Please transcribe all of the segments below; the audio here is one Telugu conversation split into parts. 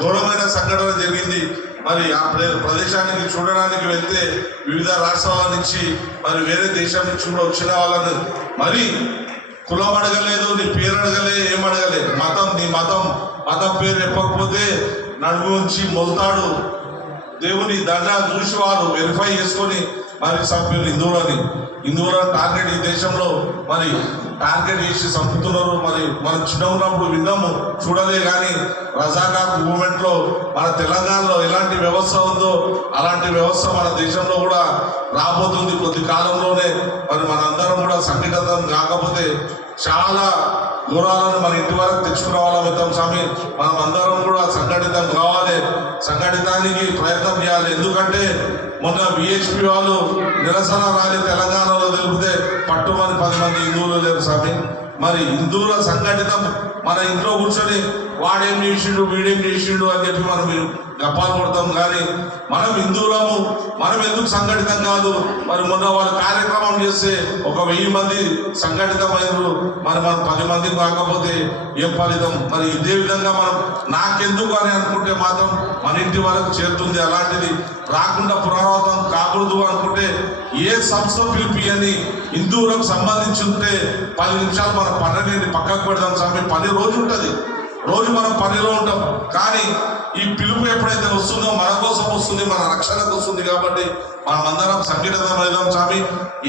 ఘోరమైన సంఘటన జరిగింది. మరి ఆ ప్రదేశానికి చూడడానికి వెళ్తే వివిధ రాష్ట్రాల నుంచి మరి వేరే దేశం నుంచి కూడా వచ్చిన వాళ్ళను మరి కులం అడగలేదు నీ పేరు అడగలే ఏం అడగలే. మతం నీ మతం మతం పేరు చెప్పకపోతే నడుము నుంచి మొలతాడు. దేవుని దండ చూసి వారు వెరిఫై చేసుకొని మరి చంపారు హిందువులని హిందువులను టార్గెట్ ఈ దేశంలో మరి టార్గెట్ చేసి చంపుతున్నారు మరి మనం చిన్న ఉన్నప్పుడు విన్నాము. చూడలే కానీ రజాకార్ మూమెంట్లో మన తెలంగాణలో ఎలాంటి వ్యవస్థ ఉందో అలాంటి వ్యవస్థ మన దేశంలో కూడా రాబోతుంది కొద్ది కాలంలోనే. మరి మనందరం కూడా సంఘటితం కాకపోతే చాలా దూరాలను మన ఇంటి వరకు తెచ్చుకున్న స్వామి. మనం అందరం కూడా సంఘటితం కావాలి. సంఘటితానికి ప్రయత్నం చేయాలి. ఎందుకంటే మొన్న విహెచ్పి వాళ్ళు నిరసన ర్యాలీ తెలంగాణలో తెలిపితే పట్టుమని పది మంది హిందువులు లేరు స్వామి. మరి హిందువుల సంఘటితం. మన ఇంట్లో కూర్చొని వాడేం చేసిండు వీడేం చేసిండు అని చెప్పి మనం మీరు గప్పాలు కొడతాం. కానీ మనం హిందువులము మనం ఎందుకు సంఘటితం కాదు? మరి మొన్న వాళ్ళు కార్యక్రమం చేస్తే ఒక వెయ్యి మంది సంఘటితమైనరు. మరి మనం పది మంది కాకపోతే ఏం ఫలితం? మరి ఇదే విధంగా మనం నాకెందుకు అని అనుకుంటే మాత్రం మన ఇంటి వరకు చేరుతుంది. అలాంటిది రాకుండా పునరావృతం కాకూడదు అనుకుంటే ఏ సంస్థ పిలిపి అని హిందువులకు సంబంధించి ఉంటే పది నిమిషాలు మన పన్నెండు పక్కకు పెడదాం స్వామి. పని రోజు ఉంటుంది. రోజు మనం పనిలో ఉంటాం. కానీ ఈ పిలుపు ఎప్పుడైతే వస్తుందో మన కోసం వస్తుంది మన రక్షణకు వస్తుంది కాబట్టి మనం అందరం వెళ్దాం స్వామి.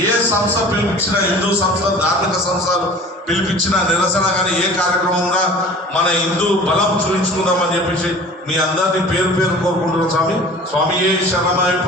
ఏ సంస్థ పిలిపించినా హిందూ సంస్థ ధార్మిక సంస్థలు పిలిపించిన నిరసన కానీ ఏ కార్యక్రమం ఉన్నా మన హిందూ బలం చూపించుకుందామని చెప్పేసి మీ అందరినీ పేరు పేరు కోరుకుంటున్నాం స్వామి. స్వామి ఏ శరణమైప